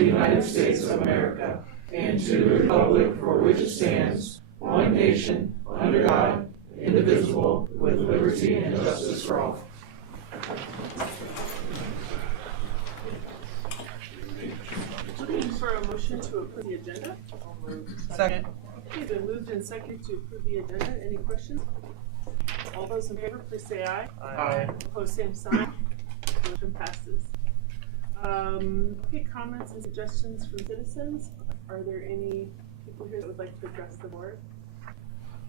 the United States of America and to the republic for which it stands, one nation, under God, indivisible, with liberty and justice for all. Looking for a motion to approve the agenda. Second. Okay, been moved and seconded to approve the agenda. Any questions? All those in favor, please say aye. Aye. Opposed, same sign. Motion passes. Okay, comments and suggestions from citizens. Are there any people here that would like to address the board?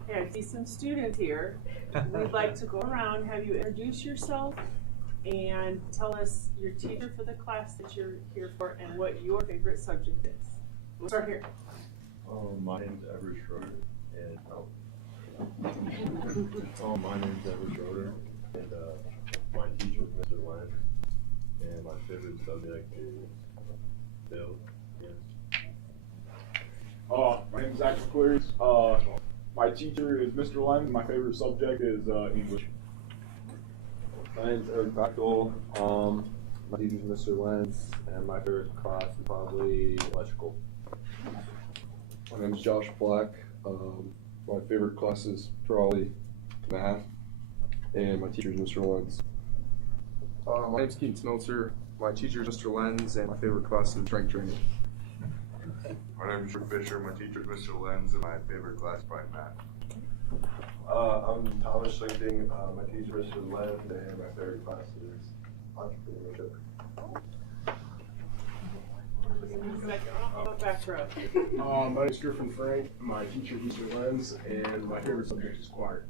Okay, I see some students here. We'd like to go around, have you introduce yourself and tell us your teacher for the class that you're here for and what your favorite subject is. We'll start here. My name's Everett Schroeder, and my name's Everett Schroeder, and my teacher is Mr. Len, and my favorite subject is Bill. My name is Zach Clears. My teacher is Mr. Len. My favorite subject is English. My name's Eric Bechtel. My teacher's Mr. Lenz, and my favorite class is probably electrical. My name is Josh Black. My favorite class is probably math, and my teacher is Mr. Lenz. My name is Keaton Smeltzer. My teacher is Mr. Lenz, and my favorite class is strength training. My name is Rick Fisher. My teacher is Mr. Lenz, and my favorite class is probably math. I'm Thomas Schlichting. My teacher is Mr. Lenz, and my favorite class is entrepreneurship. Back row. My name is Griffin Frank. My teacher is Mr. Lenz, and my favorite subject is choir.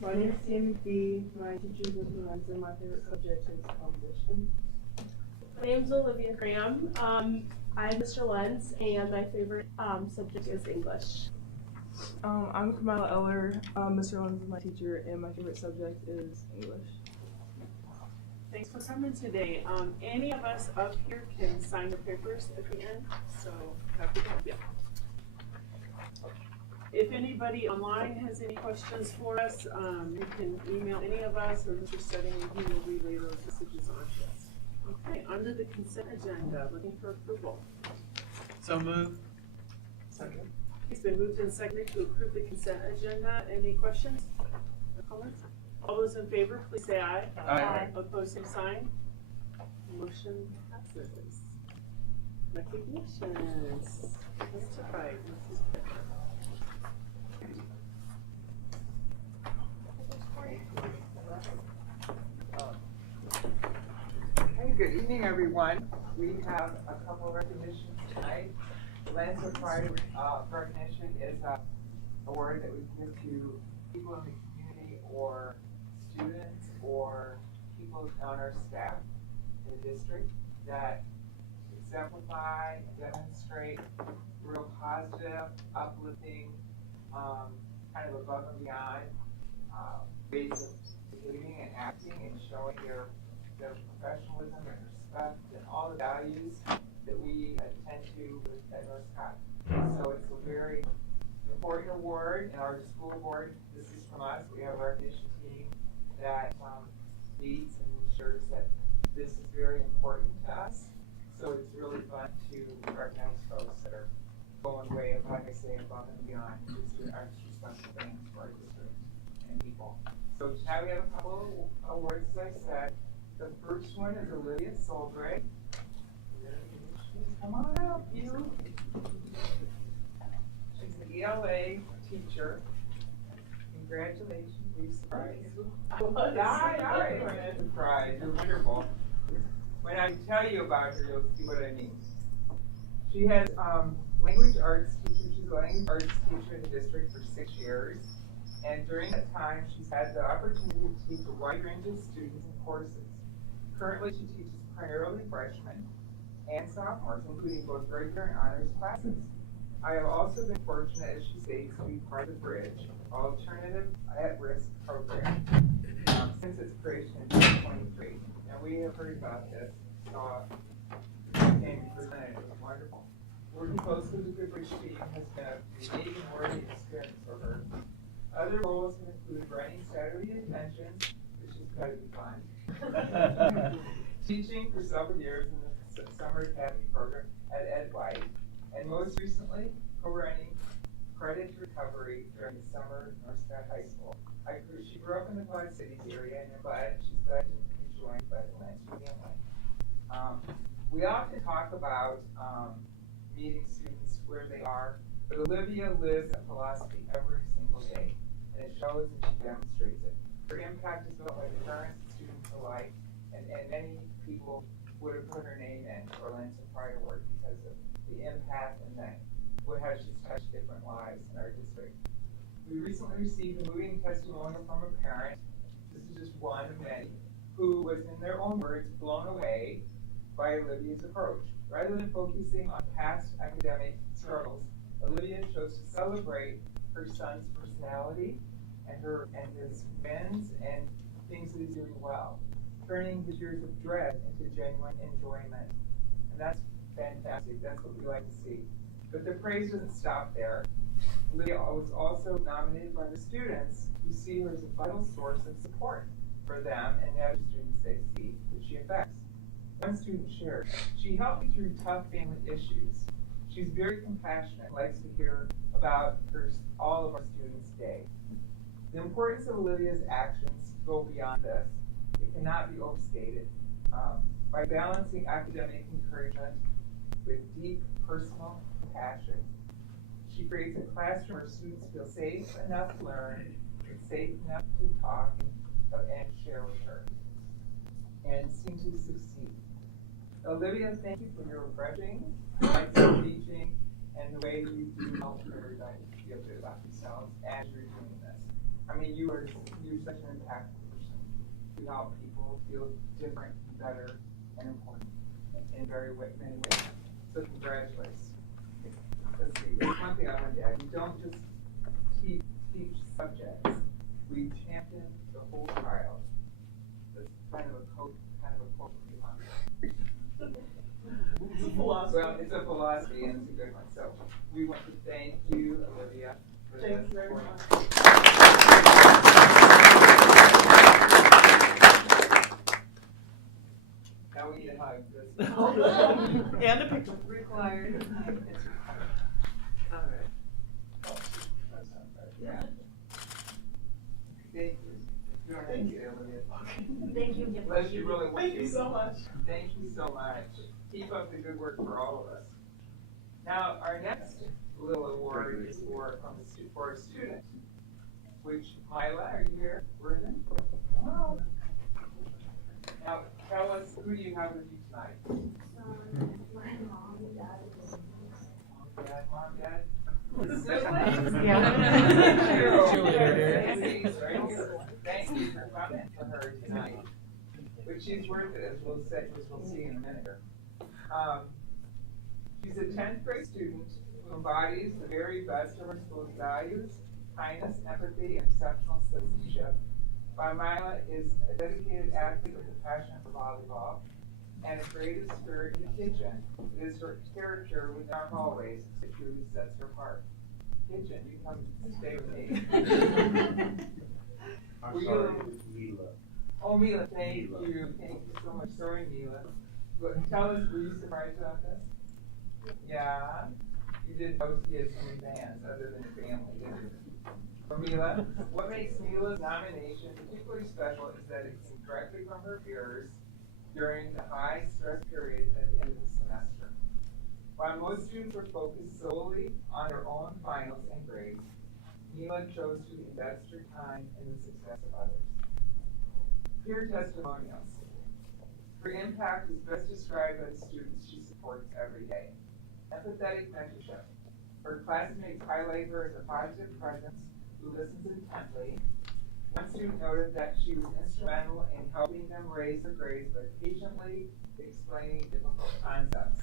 My name is Tammy B. My teacher is Mr. Lenz, and my favorite subject is composition. My name is Olivia Graham. I'm Mr. Lenz, and my favorite subject is English. I'm Kamala Eller. Mr. Lenz is my teacher, and my favorite subject is English. Thanks for coming today. Any of us up here can sign your papers at the end, so happy to help you. If anybody online has any questions for us, you can email any of us or Mr. Stedding, and he will relay those messages on to us. Okay, under the consent agenda, looking for approval. So moved. Second. It's been moved and seconded to approve the consent agenda. Any questions or comments? All those in favor, please say aye. Aye. Opposed, same sign. Motion passes. Recognitions. That's right. Hey, good evening, everyone. We have a couple of recognitions tonight. Lenz Required recognition is an award that we give to people in the community or students or people on our staff in the district that exemplify, demonstrate real positive, uplifting, kind of above and beyond ways of behaving and acting and showing their professionalism and respect and all the values that we attend to at North Scott. So it's a very important award, and our school board, this is from us, we have a recognition team that leads and ensures that this is very important to us. So it's really fun to recognize folks that are going way, like I say, above and beyond just responsible things for our district and people. So now we have a couple of awards, as I said. The first one is Olivia Solgrave. Come on up, you. She's an ELA teacher. Congratulations, we surprised. All right, surprise. You're wonderful. When I tell you about her, you'll see what I mean. She has language arts teacher. She's a language arts teacher in the district for 6 years. And during that time, she's had the opportunity to teach a wide range of students and courses. Currently, she teaches primarily freshmen and sophomores, including both regular and honors classes. I have also been fortunate, as she states, to be part of the Bridge, Alternative at-Risk program, since its creation in 2023. And we have heard about this, and presented. It was wonderful. Working closely with the Bridge team has been a unique and worthy experience for her. Other roles have included writing Saturday Attention, which is going to be fun. Teaching for several years in the Summer Academy program at Ed White, and most recently, co-running Credit Recovery during the summer at Northside High School. She grew up in the Quad Cities area, and she's glad to be joined by the Lansing family. We often talk about meeting students where they are, but Olivia lives that philosophy every single day, and it shows and she demonstrates it. Her impact is felt by parents and students alike, and many people would have put her name in for Lansing Pride Award because of the impact and how she's touched different lives in our district. We recently received a moving testimonial from a parent, this is just one of many, who was, in their own words, blown away by Olivia's approach. Rather than focusing on past academic struggles, Olivia chose to celebrate her son's personality and his wins and things that he's doing well, turning his years of dread into genuine enjoyment. And that's fantastic. That's what we like to see. But the praise doesn't stop there. Olivia was also nominated by the students who see her as a vital source of support for them and the other students they see that she affects. One student shared, "She helped me through tough family issues. She's very compassionate and likes to hear about all of our students' day." The importance of Olivia's actions go beyond this. It cannot be overstated. By balancing academic encouragement with deep personal compassion, she creates a classroom where students feel safe enough to learn and safe enough to talk and share with her, and seem to succeed. Olivia, thank you for your refreshing, insightful teaching, and the way you do help everybody feel good about themselves as you're doing this. I mean, you're such an impactful person. You help people feel different, better, and important in very many ways. So congratulations. Let's see, there's one thing I want to add. We don't just teach subjects. We champion the whole child. That's kind of a quote from It's a philosophy. Well, it's a philosophy and it's a good one. So we want to thank you, Olivia, for this. Thank you very much. Now we need a hug. And a picture. Required. All right. Yeah. Thank you. Thank you. Olivia. Thank you. Bless you really. Thank you so much. Thank you so much. Keep up the good work for all of us. Now, our next little award is for a student, which, Mila, are you here? Vernon? Oh. Now, tell us, who do you have with you tonight? My mom and dad. Mom, Dad? Thank you for coming for her tonight. But she's worth it, as we'll see in a minute. She's a 10th grade student who embodies the very best of her school's values, kindness, empathy, and exceptional citizenship. Mila is a dedicated athlete with a passion for volleyball and a creative spirit in the kitchen. It is her character within our hallways that truly sets her apart. Kitchen, you come stay with me. I'm sorry, Mila. Oh, Mila, thank you. Thank you so much. Sorry, Mila. But tell us, were you surprised about this? Yeah. You didn't know she had so many fans other than your family, did you? For Mila, what makes Mila's nomination particularly special is that it came directly from her peers during the high stress period at the end of the semester. While most students were focused solely on their own finals and grades, Mila chose to invest her time in the success of others. Peer testimonials. Her impact is best described by the students she supports every day. Empathetic mentorship. Her classmates highlight her as a positive presence who listens intently. One student noted that she was instrumental in helping them raise their grades by patiently explaining difficult concepts.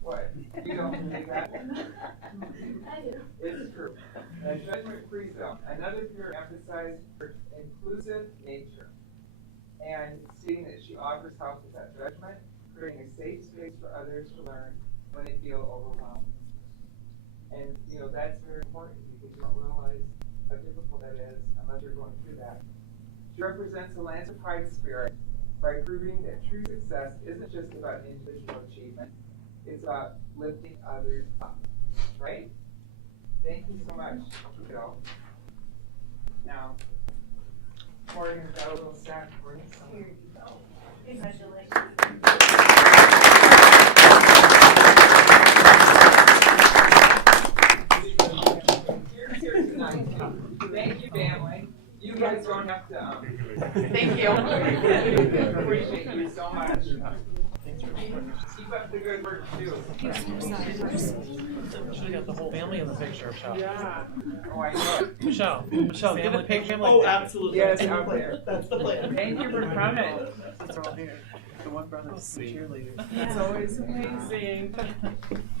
What? You don't believe that? I do. It's true. A judgment-free zone. Another peer emphasized her inclusive nature and stating that she offers help without judgment, creating a safe space for others to learn when they feel overwhelmed. And, that's very important because you don't realize how difficult that is unless you're going through that. She represents the Lansing Pride spirit by proving that true success isn't just about individual achievement, it's about lifting others up, right? Thank you so much, Bill. Now, Morgan's got a little sack for you. Here you go. You're here tonight. Thank you, family. You guys don't have to. Thank you. Appreciate you so much. Keep up the good work too. Should have got the whole family in the picture, Michelle. Yeah. Oh, I know. Michelle, get the picture. Oh, absolutely. Yes, out there. That's the plan. Thank you for coming. They're all here. The one brother's the cheerleader. It's always amazing.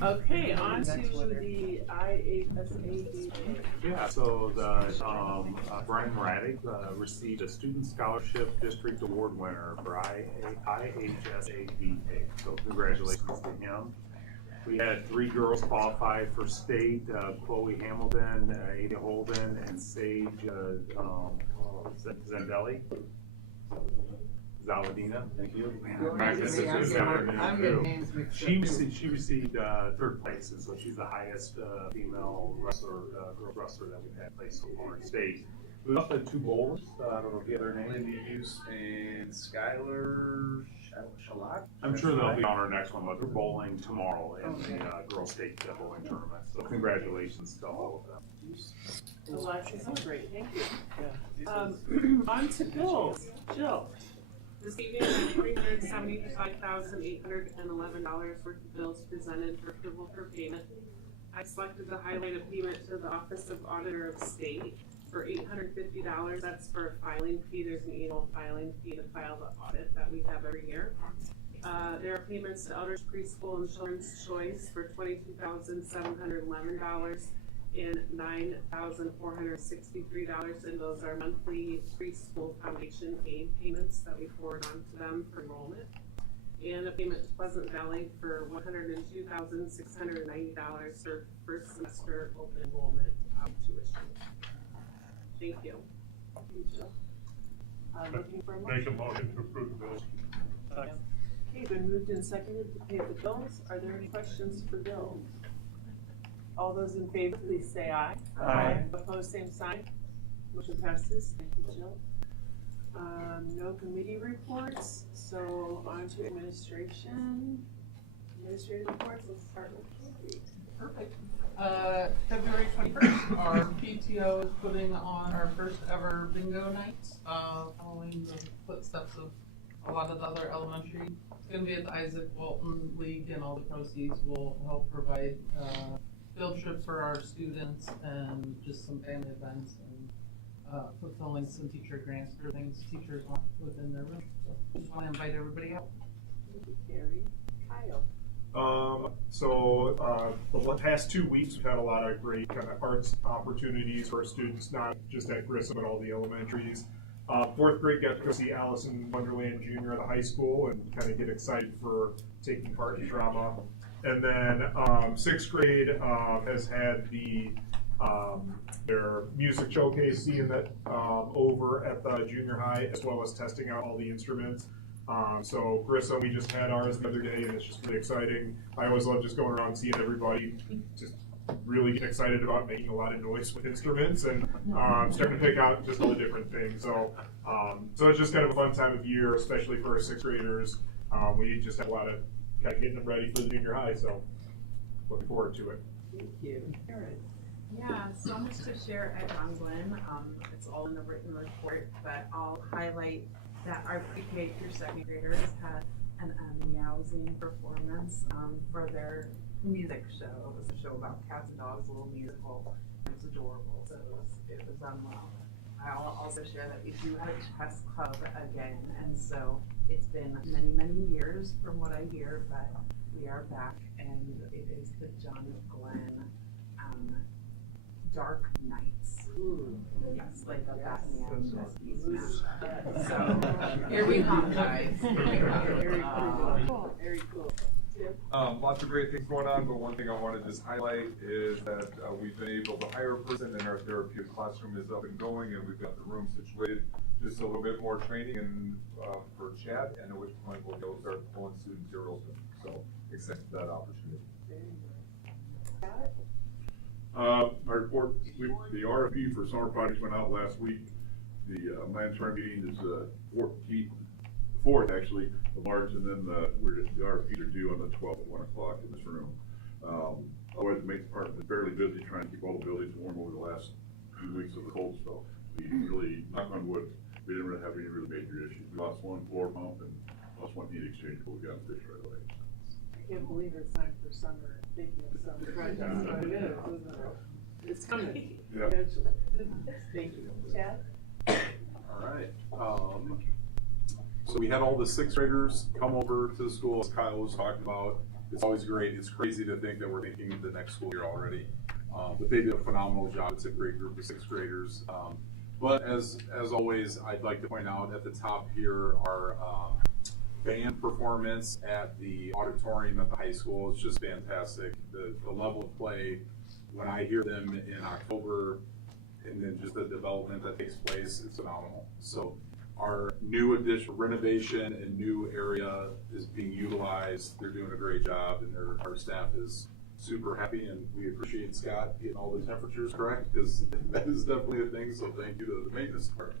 Okay, on to the IHSAD. Yeah, so the Brian Raddick received a Student Scholarship District Award winner for IHSAD. So congratulations to him. We had 3 girls qualify for state: Chloe Hamilton, Ada Holden, and Sage Zandelli. Zaladina, thank you. I'm getting names mixed up. She received 3rd place, and so she's the highest female wrestler, girl wrestler that we've had placed so far in state. We also had 2 bowlers. I don't know if you have their names. Lindy Hughes and Skylar Shalat. I'm sure they'll be on our next one, but they're bowling tomorrow in the girls state bowling tournament. So congratulations to all of them. Well, that's great. Thank you. On to bills. Jill. This evening, $375,811 worth of bills presented for approval for payment. I selected the highlighted payment to the Office of Auditor of State for $850. That's for a filing fee. There's an annual filing fee to file the audit that we have every year. There are payments to Elders Preschool and Children's Choice for $22,711 and $9,463, and those are monthly preschool foundation aid payments that we forward on to them for enrollment. And a payment to Pleasant Valley for $102,690 for first semester open enrollment tuition. Thank you. Thank you, Jill. Looking for a motion. Make a motion to approve the bills. Okay, been moved and seconded to pay the bills. Are there any questions for Bill? All those in favor, please say aye. Aye. Opposed, same sign. Motion passes. Thank you, Jill. No committee reports, so on to administration. Administrative reports, let's start with Kate. Perfect. February 21st, our PTO is putting on our first ever bingo night, following the footsteps of a lot of the other elementary. It's going to be at the Isaac Walton League, and all the proceeds will help provide field trip for our students and just some family events and fulfilling some teacher grants for things teachers want within their room. So just want to invite everybody out. Thank you, Carrie. Kyle. The past 2 weeks, we've had a lot of great kind of arts opportunities for our students, not just at Grissom, but all the elementaries. 4th grade got to go see Alice in Wonderland Jr. at the high school and kind of get excited for taking part in drama. And then 6th grade has had their music showcase, seeing that over at the junior high, as well as testing out all the instruments. So Grissom, we just had ours the other day, and it's just really exciting. I always love just going around seeing everybody just really get excited about making a lot of noise with instruments and starting to pick out just all the different things. So it's just kind of a fun time of year, especially for our 6th graders. We just have a lot of kind of getting them ready for the junior high, so looking forward to it. Thank you. Karen. Yeah, so much to share at Glen. It's all in the written report, but I'll highlight that our pre-K through 2nd graders had an meowsing performance for their music show. It was a show about cats and dogs, a little musical. It was adorable, so it was done well. I'll also share that we do have a chess club again, and so it's been many, many years from what I hear, but we are back, and it is the John Glenn Dark Nights. Ooh. Yes, like a Batman. So here we come, guys. Very cool. Very cool. Lots of great things going on, but one thing I want to just highlight is that we've been able to hire a person, and our therapeutic classroom is up and going, and we've got the room situated just a little bit more training and, for Chad, and at which point we'll go start pulling students here real soon. So excited for that opportunity. My report, the RFP for summer projects went out last week. The mandatory meeting is fourth actually, of March, and then the RFPs are due on the 12th at 1 o'clock in this room. Otherwise, the maintenance department is fairly busy trying to keep all the buildings warm over the last few weeks of the cold spell. We really, knock on wood, we didn't really have any really major issues. We lost one floor pump and lost one heat exchanger, but we got it fixed right away. I can't believe it's time for summer, thinking of summer projects, but it is, isn't it? It's coming, Yeah. eventually. Thank you. Chad? All right. So we had all the sixth graders come over to the school, as Kyle was talking about. It's always great. It's crazy to think that we're thinking of the next school year already. But they did a phenomenal job. It's a great group of sixth graders. But as always, I'd like to point out at the top here our band performance at the auditorium at the high school. It's just fantastic. The level of play, when I hear them in October, and then just the development that takes place, it's phenomenal. So our new addition, renovation and new area is being utilized. They're doing a great job, and our staff is super happy, and we appreciate Scott getting all the temperatures correct, because that is definitely a thing. So thank you to the maintenance department.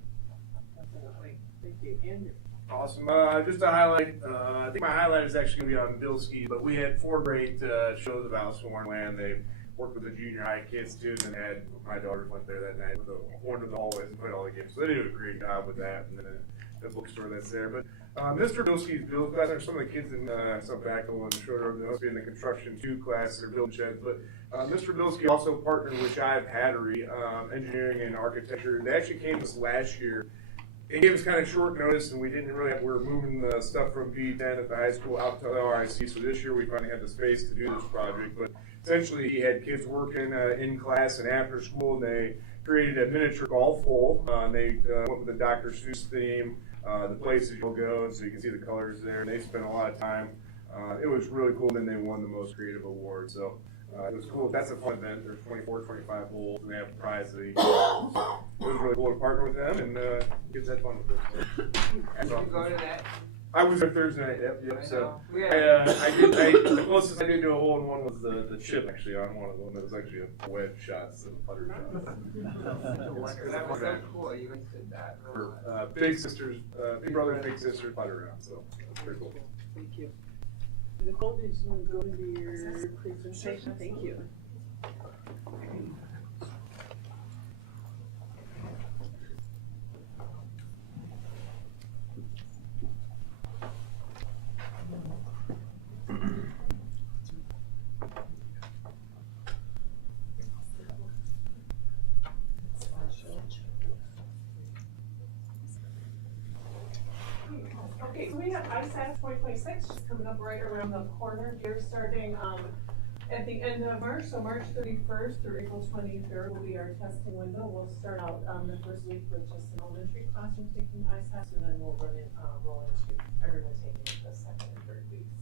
Definitely. Thank you. Andrew? Awesome. Just to highlight, I think my highlight is actually going to be on Bilski, but we had 4 great shows of Alice in Wonderland. They worked with the junior high kids too, and had my daughters went there that night with the horn to the hallways and played all the games. So they did a great job with that, and then the bookstore that's there. But Mr. Bilski's build class, there's some of the kids in some back on the shoulder, they must be in the construction 2 class, they're building sheds. But Mr. Bilski also partnered with Shive Hattery, engineering and architecture. They actually came to us last year. It gave us kind of short notice, and we didn't really have, we were moving the stuff from P10 at the high school out to the RIC. So this year we finally had the space to do this project. But essentially, he had kids working in class and after school, and they created a miniature golf hole. They went with the Dr. Seuss theme, the places you'll go, so you can see the colors there. And they spent a lot of time. It was really cool. And then they won the most creative award. So it was cool. That's a fun event. There's 24, 25 holes, and they have a prize that each year. So it was really cool to partner with them, and kids had fun with it. So. Did you go to that? I was there Thursday night. Yep. So the closest I did to a hole in one was the chip actually on one of them. It was actually a wedge shot, so putter shot. That was so cool. You guys did that. For big sisters, big brother, big sister putter round. So very cool. Thank you. Nicole, did you want to go into your presentation? Thank you. Okay, so we have ISAC 2026 just coming up right around the corner here, starting at the end of March. So March 31st through April 23rd will be our testing window. We'll start out the first week with just an elementary classroom taking ISAC, and then we'll roll into everyone taking it the second and third weeks.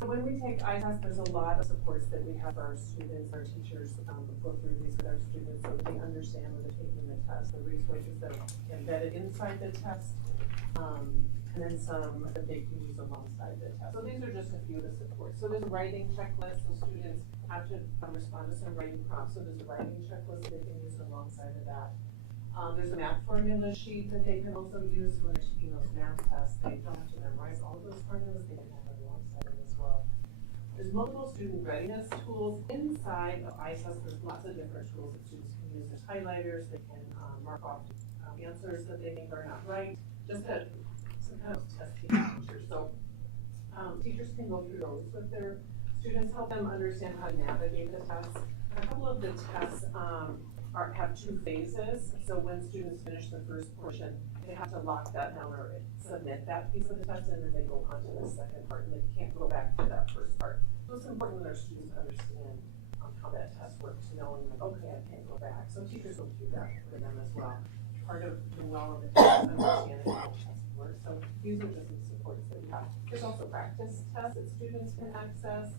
So when we take ISAC, there's a lot of supports that we have our students, our teachers go through these with our students so that they understand when they're taking the test, the resources that are embedded inside the test, and then some that they can use alongside the test. So these are just a few of the supports. So there's a writing checklist, so students have to respond to some writing prompts. So there's a writing checklist they can use alongside of that. There's a math formula sheet that they can also use when they're taking those math tests. They don't have to memorize all of those formulas, they can have it alongside it as well. There's multiple student readiness tools inside of ISAC. There's lots of different tools that students can use. There's highlighters, they can mark off answers that they think are not right, just to some kind of test teachers. So teachers can go through those with their students, help them understand how to navigate the tests. And a couple of the tests have 2 phases. So when students finish the first portion, they have to lock that down or submit that piece of the test, and then they go on to the second part, and they can't go back to that first part. So it's important that our students understand how that test works, knowing that, okay, I can't go back. So teachers will do that for them as well. Part of doing well on the test is understanding how the test works. So these are just some supports that we have. There's also practice tests that students can access.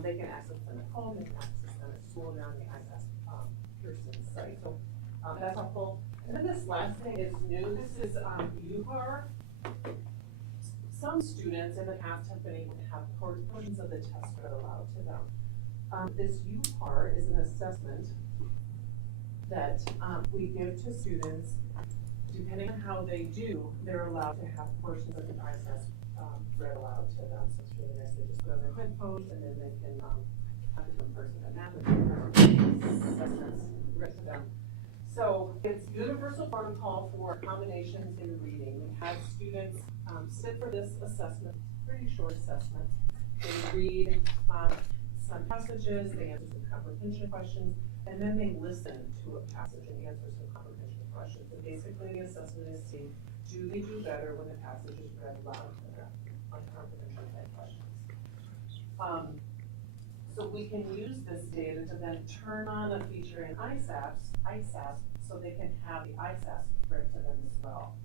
They can access them at home, they can access them at school, or on the ISAC Pearson site. So that's helpful. And then this last thing is new. This is UPAR. Some students in the past have been able to have portions of the test read aloud to them. This UPAR is an assessment that we give to students. Depending on how they do, they're allowed to have portions of the ISAS read aloud to them. So it's really nice. They just go on their headphones and then they can have a different person and math assessments read to them. So it's universal protocol for accommodations in reading. We have students sit for this assessment, pretty short assessment. They read some passages, they answer some comprehension questions, and then they listen to a passage and answer some comprehension questions. And basically the assessment is seeing, do they do better when the passage is read aloud to them on comprehension type questions. So we can use this data to then turn on a feature in ISAS, so they can have the ISAS read to them as well.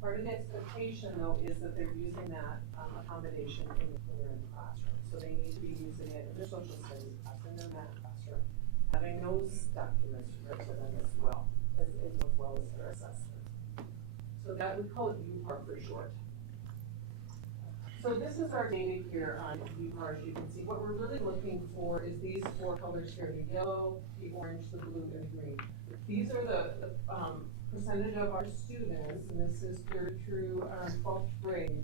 Part of the expectation though is that they're using that accommodation when they're in the classroom. So they need to be using it in their social studies class, in their math classroom, having those documents read to them as well as their assessment. So that we call it UPAR for short. So this is our data here on UPAR. As you can see, what we're really looking for is these four colors here: the yellow, the orange, the blue, and the green. These are the percentage of our students, and this is through 12th grade,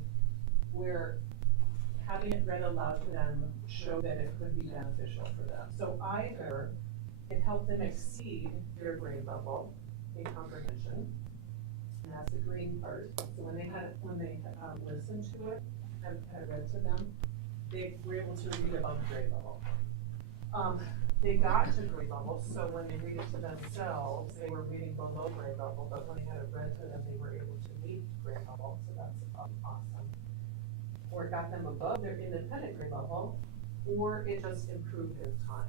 where having it read aloud to them showed that it could be beneficial for them. So either it helped them exceed their grade level in comprehension, and that's the green part. So when they listened to it and read to them, they were able to read above grade level. They got to grade level, so when they read it to themselves, they were reading below grade level, but when they had it read to them, they were able to meet grade level, so that's awesome. Or it got them above their independent grade level, or it just improved their time.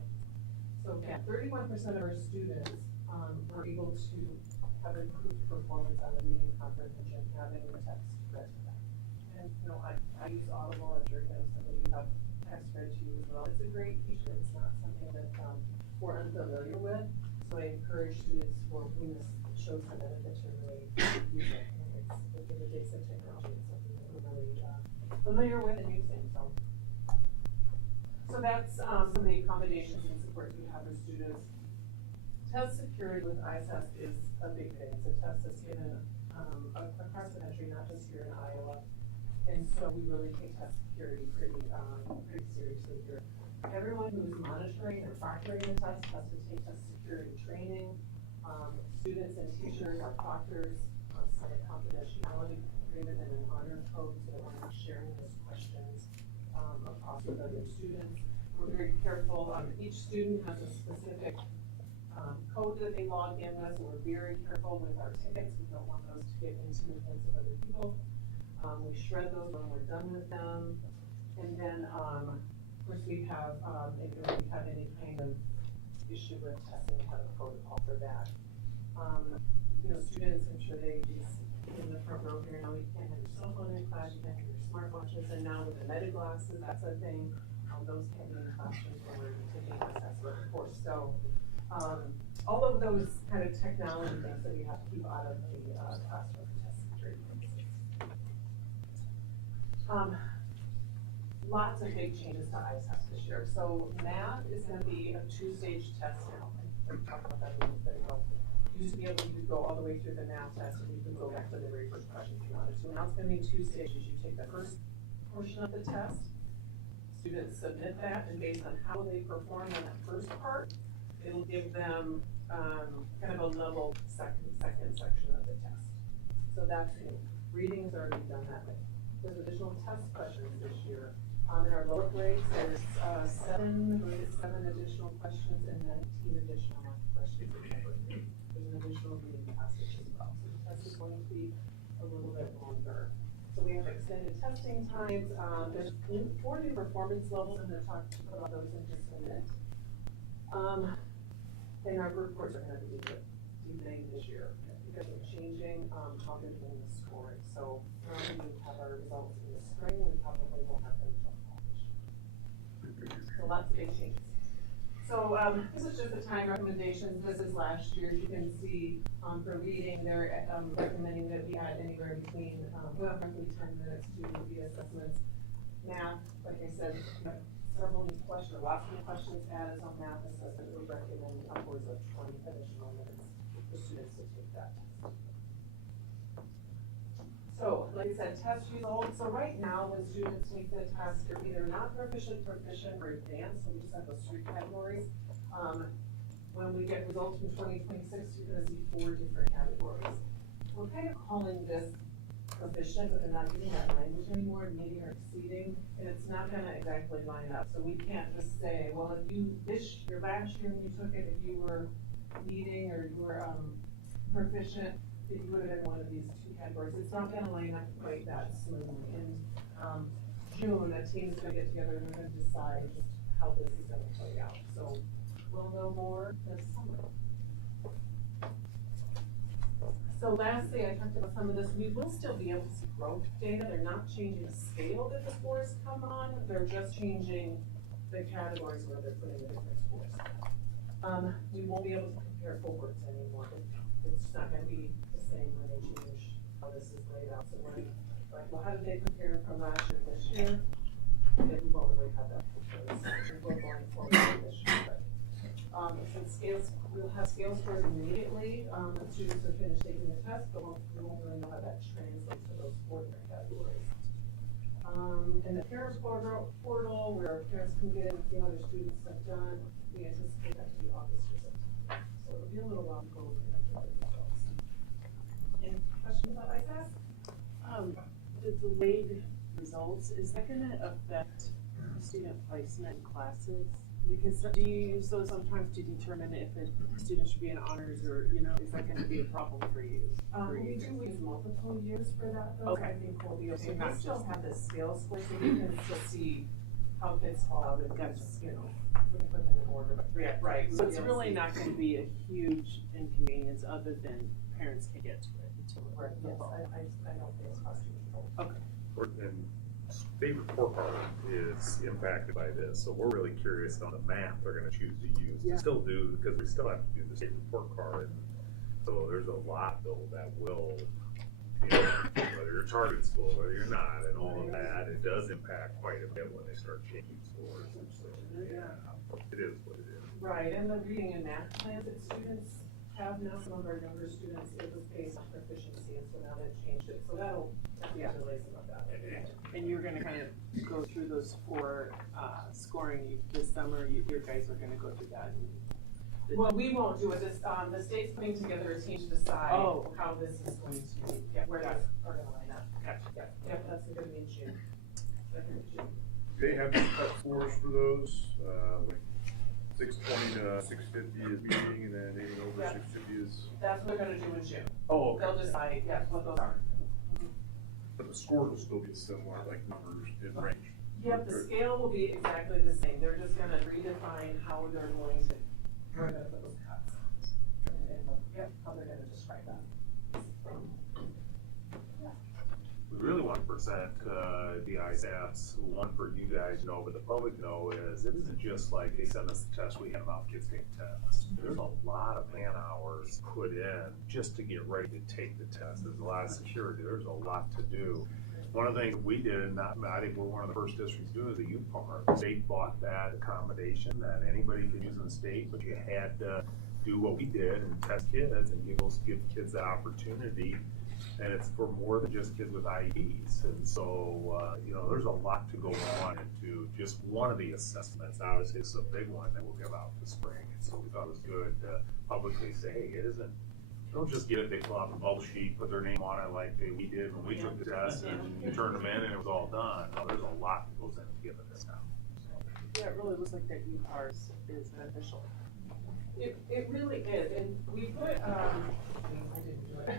So yeah, 31% of our students were able to have improved performance on the reading comprehension, having the text read to them. And you know, I use Audible. I'm sure some of you have text read to you as well. It's a great feature. It's not something that we're unfamiliar with. So I encourage students when this shows the benefit to really use it. It's in the days of technology. It's something that we're really familiar with and using. So that's some of the accommodations and supports we have for students. Test security with ISAS is a big thing. It's a test that's given across the country, not just here in Iowa. And so we really take test security pretty seriously here. Everyone who's monitoring and proctoring the test has to take test security training. Students and teachers, our proctors, sign a confidentiality agreement and an honor code so that we're not sharing those questions across with other students. We're very careful. Each student has a specific code that they log in with, so we're very careful with our tickets. We don't want those to get into the hands of other people. We shred those when we're done with them. And then, of course, we have, if we have any kind of issue with testing, we have a protocol for that. You know, students, I'm sure they just in the front row here now, you can't have your cell phone in class, you can't have your smartwatches, and now with the meta glasses, that's a thing. Those can be in classrooms when we're taking assessment, of course. So, all of those kind of technology things that we have to keep out of the classroom for test security purposes. Lots of big changes to ISAS this year. So math is going to be a 2-stage test now. We talked about that a little bit ago. You used to be able to go all the way through the math test, and you could go back to the very first question if you wanted to. Now it's going to be 2 stages. You take the first portion of the test. Students submit that, and based on how they perform on that first part, it'll give them kind of a level second section of the test. So that's new. Reading has already done that. There's additional test questions this year. In our lower grades, there's 7 additional questions and 19 additional math questions. There's an additional reading passage as well. So the test is going to be a little bit longer. So we have extended testing times. There's 4 new performance levels, and they'll talk about those in just a minute. And our group reports are going to be delayed this year because we're changing how they're doing the scoring. So normally we have our results in the spring. We probably won't have them until fall this year. So lots of big changes. So this is just the time recommendations. This is last year. You can see For reading, they're recommending that we add anywhere between, roughly 10 minutes to the assessments. Math, like I said, several new questions, lots of new questions added on math assessment. We recommend upwards of 20 additional minutes for students to take that test. So, like I said, test results. So right now, when students take the test, they're either not proficient, proficient, or advanced. So we just have those three categories. When we get results in 2026, you're going to see 4 different categories. We're kind of calling this proficient, but they're not using that language anymore, meeting or exceeding, and it's not going to exactly line up. So we can't just say, well, if you your last year when you took it, if you were meeting or you were proficient, if you would have been one of these 2 categories. It's not going to line up quite that smoothly. In June, a team's going to get together and we're going to decide just how this is going to play out. So we'll know more this summer. So lastly, I talked about some of this. We will still be able to see growth data. They're not changing the scale that the scores come on. They're just changing the categories where they're putting the different scores. We won't be able to compare cohorts anymore. It's not going to be the same when they change how this is laid out. So we're like, well, how did they compare from last year to this year? And we won't really have that because we're going forward this year. But, since scales, we'll have scale scores immediately. The students are finished taking the test, but we won't really know how that translates to those 4 different categories. And the parents portal, where parents can get in and see how their students have done, we anticipate that to be August or September. So it'll be a little while to go over the results. Any questions about ISAS? The delayed results, is that going to affect student placement in classes? Because do you use those sometimes to determine if a student should be in honors or, is that going to be a problem for you? We do use multiple years for that, though. Okay. I think we'll be okay. So We not still just- have the scale scores, so we can still see how kids fall out of this, we can put them in order, but yeah, right. So it's really not going to be a huge inconvenience other than parents can get to it until Right, yes, I don't think it's possible. Okay. And state report card is impacted by this, so we're really curious on the math they're gonna choose to use. Yeah. To still do, because we still have to do the state report card, so there's a lot though that will, whether you're target school, whether you're not, and all of that, it does impact quite a bit when they start changing scores. And so, yeah, it is what it is. Right, and the reading and math plans that students have now, some of our younger students, it was based on proficiency, and so now they've changed it, so that'll delay some of that. And you're going to kind of go through those 4 scoring this summer. Your guys are going to go through that. Well, we won't do it. The state's putting together a team to decide how this is going to be, where they are going to line up. Gotcha. Yep, that's going to be in June. They have cut scores for those, like 620 to 650 is meeting, and then anything over 650 is. That's what they're going to do in June. Oh, okay. They'll decide, what those are. But the scores will still be similar, like numbers in range. Yep, the scale will be exactly the same. They're just going to redefine how they're going to put those cuts. And, how they're going to describe that. We really want to present the ISATs, one for you guys to know, but the public know is it isn't just like they send us the test, we hand them out, kids take the test. There's a lot of man hours put in just to get ready to take the test. There's a lot of security, there's a lot to do. One of the things we did, and I think we're one of the first districts to do, is the youth park. The state bought that accommodation that anybody could use in the state, but you had to do what we did and test kids and give kids that opportunity. And it's for more than just kids with IEPs. And so, there's a lot to go on into just one of the assessments. Obviously, it's a big one that we'll give out this spring. And so we thought it was good to publicly say, hey, it isn't, don't just get it, they fill out the bubble sheet, put their name on it like we did when we took the test, and you turned them in and it was all done. No, there's a lot that goes into giving this now. Yeah, it really looks like that UPARS is beneficial. It really is, and we put, I didn't do it.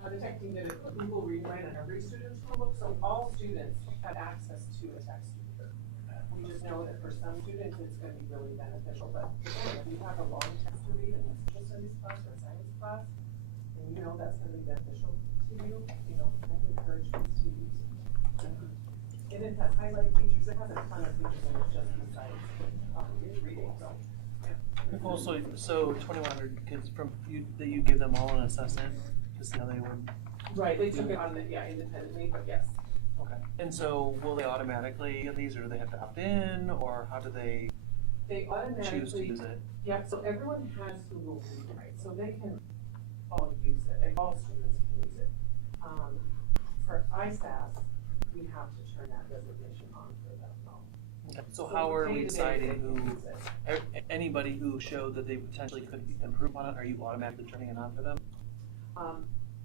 The tech team did a Google Read-Line on every student's Chromebook, so all students have access to a text reader. We just know that for some students, it's going to be really beneficial, but if you have a long text to read in a social studies class or a science class, and you know that's going to be beneficial to you, I encourage kids to use it. And it has highlight features, it has a ton of features, and it's just besides reading, so, yeah. Well, so 2,100 kids from you, that you give them all an assessment to see how they would. Right, they took it on, independently, but yes. Okay. And so will they automatically get these, or do they have to opt in, or how do they They automatically. choose to use it? Yeah, so everyone has Google Read, right, so they can all use it, and all students can use it. For ISAS, we have to turn that designation on for them all. Okay. So how are we day-to-day, deciding they can who, use it. anybody who showed that they potentially could improve on it, are you automatically turning it on for them?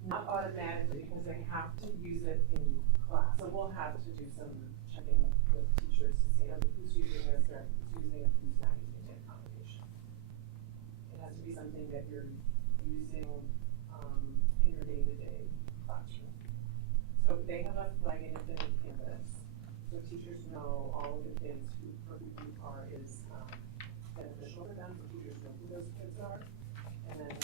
Not automatically, because they have to use it in class, so we'll have to do some checking with teachers to see who's using this, or who's using it, who's not using it in combination. It has to be something that you're using, in your day-to-day classroom. So they have a flag in the campus, so teachers know all of the kids for who UCAR is, beneficial to them, so teachers know who those kids are, and then,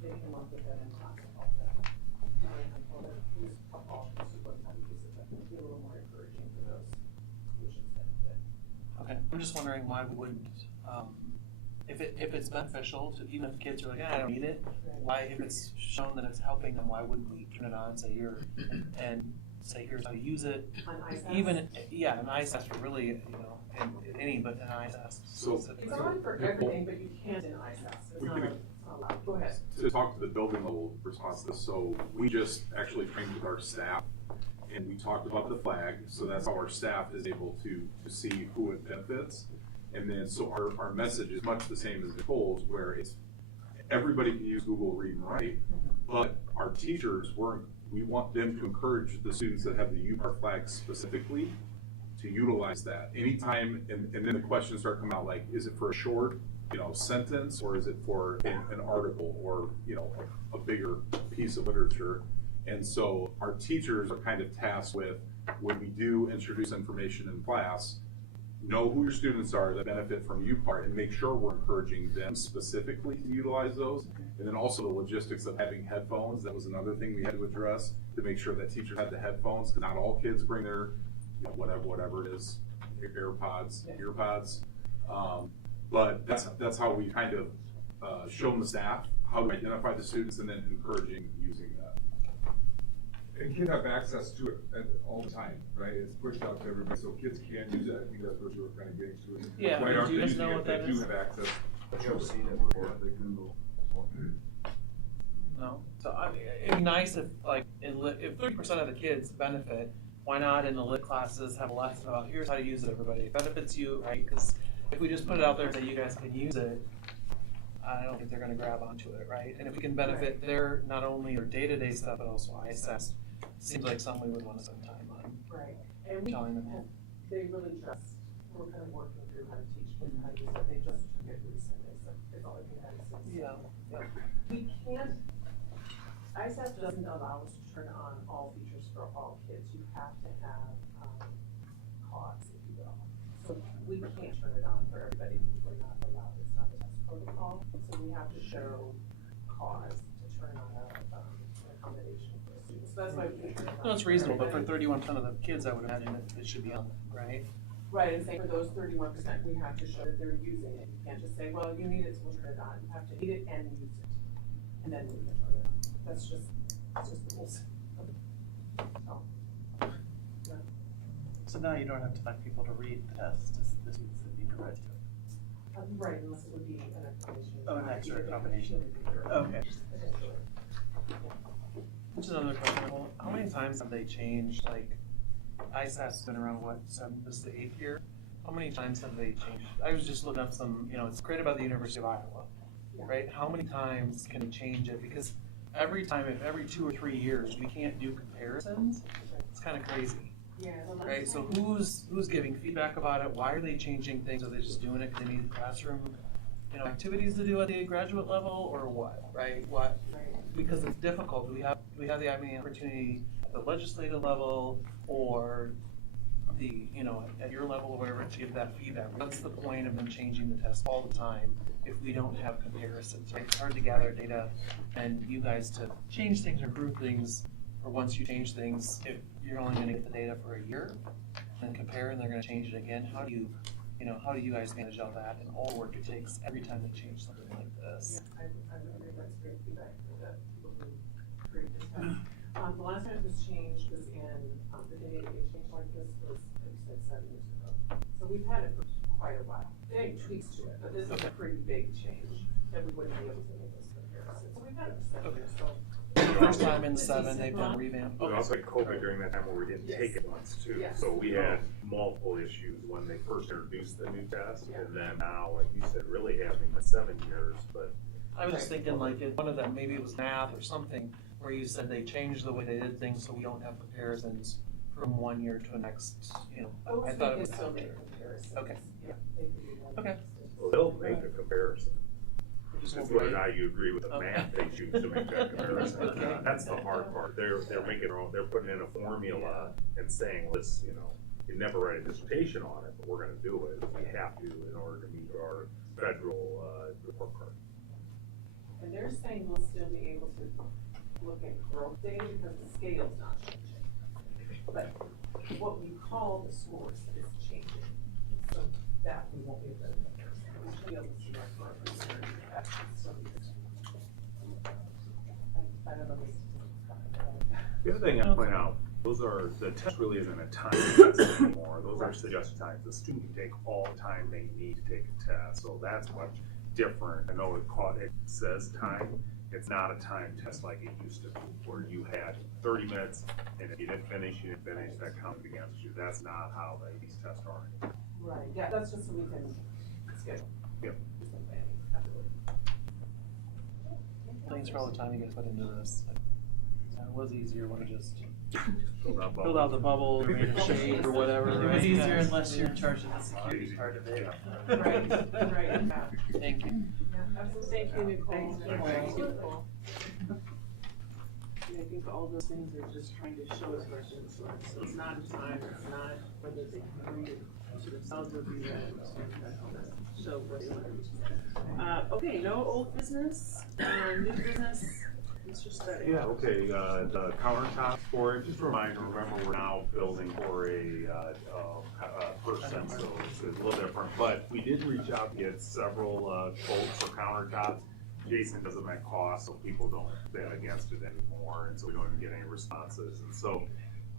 they can work with them in class about that. And all that, who's all, what how to use it, but be a little more encouraging for those solutions benefit. Okay, I'm just wondering why we wouldn't, if it's beneficial to, even if kids are like, I don't need it, why, if it's shown that it's helping them, why wouldn't we turn it on and say and say, here's how to use it? On ISAS? Even, an ISAS for really, you know, but an ISAS. So- It's on for everything, but you can't in ISAS, it's not allowed. Go ahead. To talk to the building level response to this, so we just actually trained with our staff, and we talked about the flag, so that's how our staff is able to see who it benefits. And then, so our message is much the same as Nicole's, where it's, everybody can use Google Read and Write, but our teachers we want them to encourage the students that have the UCAR flag specifically to utilize that. Anytime, and then the questions start coming out like, is it for a short, sentence, or is it for an article, or, a bigger piece of literature? And so our teachers are kind of tasked with, when we do introduce information in class, know who your students are that benefit from UCAR and make sure we're encouraging them specifically to utilize those. And then also the logistics of having headphones, that was another thing we had to address, to make sure that teachers had the headphones, because not all kids bring their, whatever it is, AirPods, earpods. But that's how we kind of show the staff how to identify the students and then encouraging using that. And kids have access to it all the time, right? It's pushed out to everybody, so kids can use it. I think that's what you were kind of getting to. Yeah, Why aren't do you they guys using know it? what that They is? do have access. I've seen it before, the Google. No. So it'd be nice if, like, if 30% of the kids benefit, why not in the lit classes have a lesson about here's how to use it, everybody. It benefits you, right? Because if we just put it out there that you guys can use it, I don't think they're going to grab onto it, right? And if we can benefit their, not only their day-to-day stuff, but also ISAS, seems like something we would want to spend time on. Right, and we, Telling them. they really just, we're kind of working through how to teach them how to use it, they just took it recently, so it's all like that since. Yeah. We can't, ISAS doesn't allow us to turn on all features for all kids, you have to have, cause, if you will. So we can't turn it on for everybody, we're not allowed, it's not a test protocol, so we have to show cause to turn on an accommodation for students, so that's why we turn it on. No, it's reasonable, but for 31% of the kids, I would imagine it should be on, right? Right, and say for those 31%, we have to show that they're using it. You can't just say, well, you need it, so we'll turn it on. You have to need it and use it. And then we can turn it on. That's just the rules. So, yeah. So now you don't have to let people to read the test, this means that you can read to it. Right, unless it would be an accommodation. Oh, an extra accommodation. Okay. Which is another question. Well, how many times have they changed, like, ISAS has been around, this is the 8th year? How many times have they changed? I was just looking up some, it's created by the University of Iowa, right? How many times can we change it? Because every time, if every 2 or 3 years, we can't do comparisons, it's kind of crazy. Yeah. Right, so who's giving feedback about it? Why are they changing things? Are they just doing it because they need classroom, activities to do at the graduate level, or what? Right? What? Because it's difficult. Do we have the opportunity at the legislative level or the at your level or whatever to give that feedback? What's the point of them changing the test all the time if we don't have comparisons? Right? It's hard to gather data and you guys to change things or improve things. Or once you change things, if you're only going to get the data for a year and compare and they're going to change it again, how do you you know, how do you guys manage all that and all the work it takes every time they change something like this? I really, that's great feedback for the people who created this test. The last time it was changed was in, the day it changed like this was, like you said, 7 years ago. So we've had it for quite a while. They had tweaks to it, but this is a pretty big change that we wouldn't be able to make this comparison. So we've had it for 7 years, so. First time in 7, they've done revamp. We also had COVID during that time where we didn't take it once too. Yes. So we had multiple issues when they first introduced the new test, and then now, like you said, really having been 7 years, but. I was just thinking like one of them, maybe it was math or something, where you said they changed the way they did things so we don't have comparisons from 1 year to the next, you know. I thought it was. Still make comparisons. Okay. Yeah, they can do that. Okay. Well, they'll make a comparison. It's whether or not you agree with the math they choose to make that comparison. That's the hard part. They're making their own, they're putting in a formula and saying, let's, you know, you never write a dissertation on it, but we're gonna do it. We have to in order to meet our federal, report card. And they're saying we'll still be able to look at growth data because the scale's not changing. But what we call the scores is changing. So that we won't be able to compare. We should be able to see our growth research. I don't know the statistics. The other thing I point out, those are, the test really isn't a time test anymore. Those are suggested times. The student can take all the time they need to take a test. So that's much different. I know it says time. It's not a time test like it used to be, where you had 30 minutes, and if you didn't finish, that counted against you. That's not how these tests are. Right, yeah, that's just so we can schedule. Yep. Thanks for all the time you guys put into this. It was easier when it just Filled out the bubble, made a shape or whatever. It was easier unless you're in charge of the security part of it. Right. Thank you. Absolutely, thank you, Nicole. Thank you. I think all those things are just trying to show us where students are. So it's not time, it's not whether they can read it to themselves or read it. Show what they learned. Okay, no old business, new business, Mr. Steady. Yeah, okay, the countertop for it, just a reminder, remember, we're now building for a person, so it's a little different, but we did reach out to get several quotes for countertops. Jason doesn't make cost, so people don't bet against it anymore, and so we don't even get any responses, and so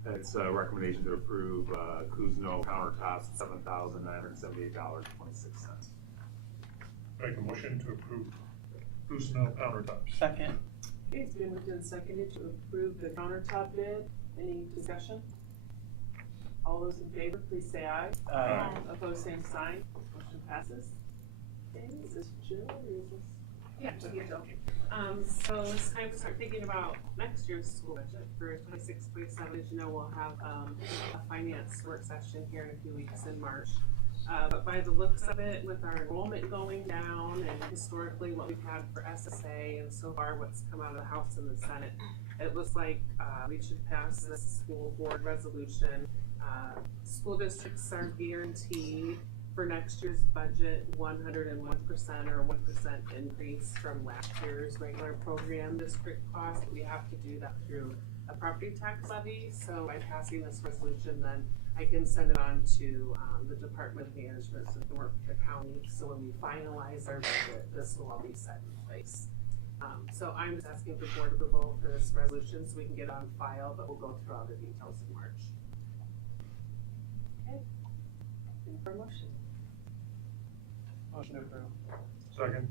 it's a recommendation to approve Kuzno countertops, $7,978.26. Make a motion to approve Kuzno countertops. Second. Okay, it's been moved and seconded to approve the countertop bid. Any discussion? All those in favor, please say aye. Aye. Opposed, same sign. Motion passes. Okay, is this Jill or is this? Yeah, so it's time to start thinking about next year's school budget for 26-27. As you know, we'll have a finance work session here in a few weeks in March. But by the looks of it, with our enrollment going down and historically what we've had for SSA and so far what's come out of the House and the Senate, it looks like we should pass this school board resolution. School districts are guaranteed for next year's budget 101% or 1% increase from last year's regular program district cost. We have to do that through a property tax levy. So by passing this resolution, then I can send it on to the Department of Management so it can work with the county. So when we finalize our budget, this will all be set in place. So I'm just asking for board approval for this resolution so we can get it on file, but we'll go through all the details in March. Okay. For motion. Motion to approve. Second.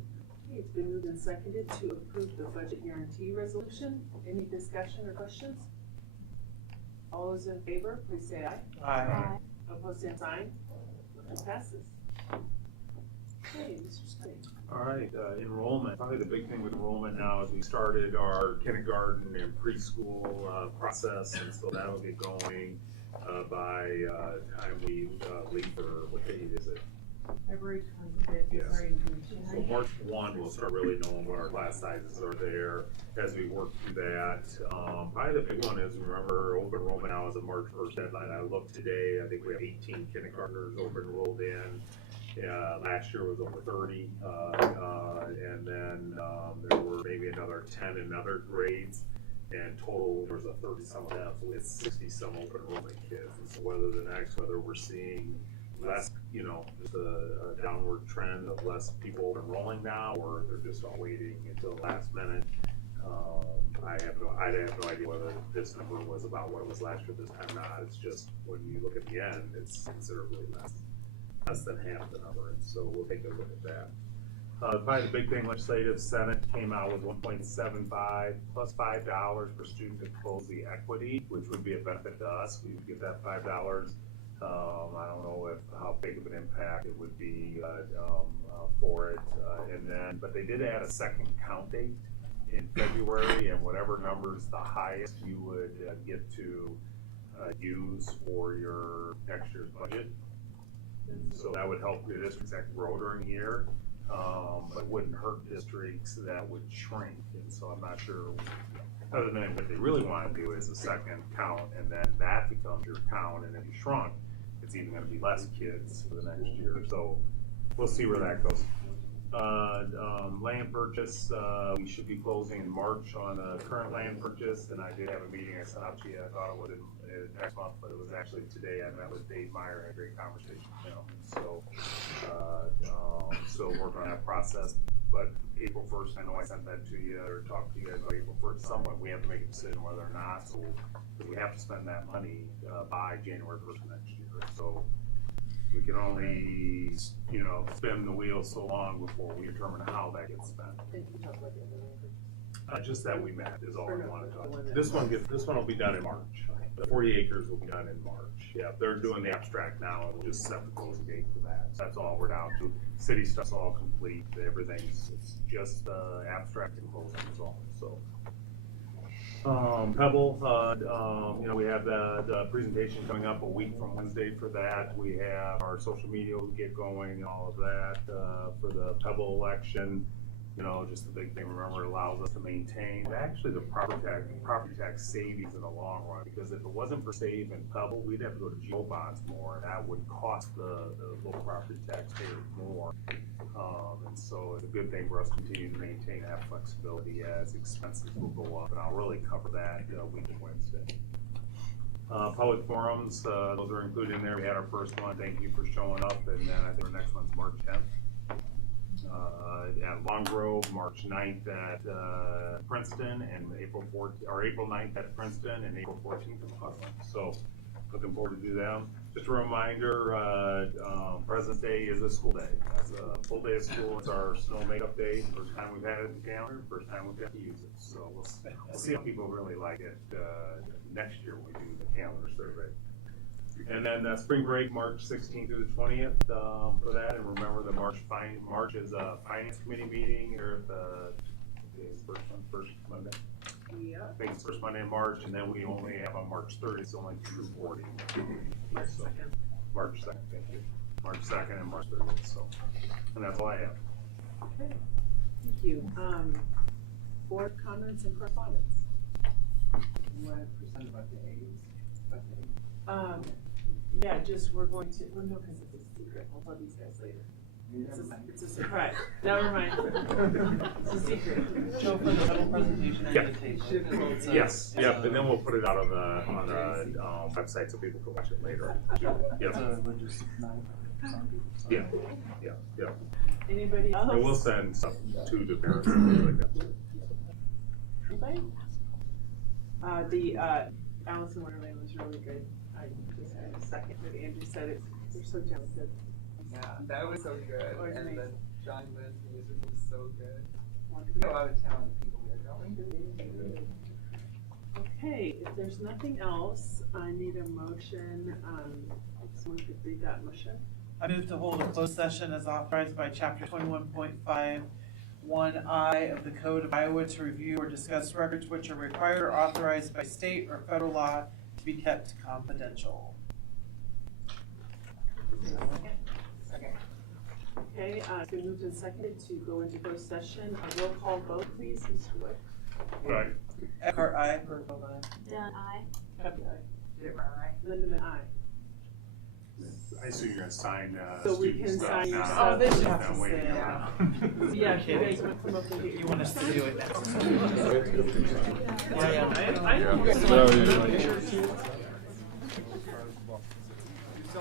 Okay, it's been moved and seconded to approve the budget guarantee resolution. Any discussion or questions? All those in favor, please say aye. Aye. Opposed, same sign. Motion passes. Okay, Mr. Steady. All right, enrollment. Probably the big thing with enrollment now is we started our kindergarten and preschool process, and so that'll get going by time we leave for, what date is it? February 25th, Yes. So June. March 1, we'll start really knowing what our class sizes are there as we work through that. Probably the big one is, remember, open enrollment now is a March 1st deadline. I looked today, I think we have 18 kindergartners open enrolled in. Last year was over 30, and then there were maybe another 10 in other grades, and total there was a 30 some of them, so we had 60 some open enrollment kids. And so whether we're seeing less, just a downward trend of less people enrolling now, or they're just all waiting until the last minute. I have no idea whether this number was about what it was last year this time or not. It's just, when you look at the end, it's considerably less than half the number, and so we'll take a look at that. Probably the big thing, legislative Senate came out with 1.75 plus $5 per student to close the equity, which would be a benefit to us. We would get that $5. I don't know how big of an impact it would be for it, but they did add a second count date in February, and whatever number's the highest you would get to use for your next year's budget. So that would help the districts that grow during the year, but wouldn't hurt districts that would shrink. And so I'm not sure, other than what they really want to do is a second count, and then that becomes your count, and if you shrunk, it's even going to be less kids for the next year. So we'll see where that goes. Land purchase, we should be closing in March on a current land purchase, and I did have a meeting I sent out to you. I thought it was next month, but it was actually today. I met with Dave Meyer, had a great conversation with him. So still working on that process, but April 1st, I know I sent that to you or talked to you guys about April 1st somewhat. We have to make a decision whether or not, so we have to spend that money by January 1st next year. So we can only, spin the wheel so long before we determine how that gets spent. Just that we met is all I want to talk about. This one will be done in March. The 40 acres will be done in March. Yeah, they're doing the abstract now, and we'll just set the closing date for that. So that's all we're down to. City stuff's all complete. Everything's, it's just abstract and closing is all. So. Pebble, we have the presentation coming up a week from Wednesday for that. We have our social media will get going, all of that, for the Pebble election. Just the big thing, remember, it allows us to maintain actually the property tax savings in the long run, because if it wasn't for SAVE and Pebble, we'd have to go to GO bonds more, and that would cost the local property taxpayers more. And so it's a good thing for us to continue to maintain that flexibility as expenses will go up, and I'll really cover that week of Wednesday. Public forums, those are included in there. We had our first one. Thank you for showing up, and then I think our next one's March 10th. At Long Grove, March 9th at Princeton, and April 9th at Princeton, and April 14th at Buckland. So looking forward to do them. Just a reminder, President's Day is a school day. It's a full day of school. It's our snow makeup day. First time we've had it in the calendar, first time we've got to use it. So we'll see how people really like it next year when we do the calendar survey. And then spring break, March 16th through the 20th for that. And remember, the March is a finance committee meeting here at the first Monday. Yeah. I think it's first Monday in March, and then we only have on March 3rd. It's only 2:40. March 2nd. March 2nd, thank you. March 2nd and March 3rd. So, and that's all I have. Okay. Thank you. Board comments and correspondence. You want to present about the AIDS? Yeah, just we're going to, well, no, because it's a secret. I'll tell these guys later. It's a surprise. Never mind. It's a secret. Show for the little presentation invitation. Yes, yep, and then we'll put it out on the website so people can watch it later. Yep. Yeah. Anybody else? And we'll send stuff to the parents and things like that. Anybody? Allison Wonderland was really good. I just had a second, but Andrew said it. They're so talented. Yeah, that was so good. And the John Lewis music was so good. We got a lot of talented people there, don't we? Okay, if there's nothing else, I need a motion. If someone could read that motion. I move to hold a closed session as authorized by Chapter 21.51I of the Code of Iowa to review or discuss records which are required or authorized by state or federal law to be kept confidential. Okay, it's been moved and seconded to go into closed session. A roll call vote, please. Mr. Wood. Right. Eckhart, aye. Berthold, aye. Dunn, aye. Pepe, aye. Ditmer, aye. Lindemann, aye. I assume you're gonna sign So we student can stuff sign your now. stuff. Oh, this you have Not to waiting say, around. Yeah, you guys want to come up and get your. You want us to do it now? I know. Yeah.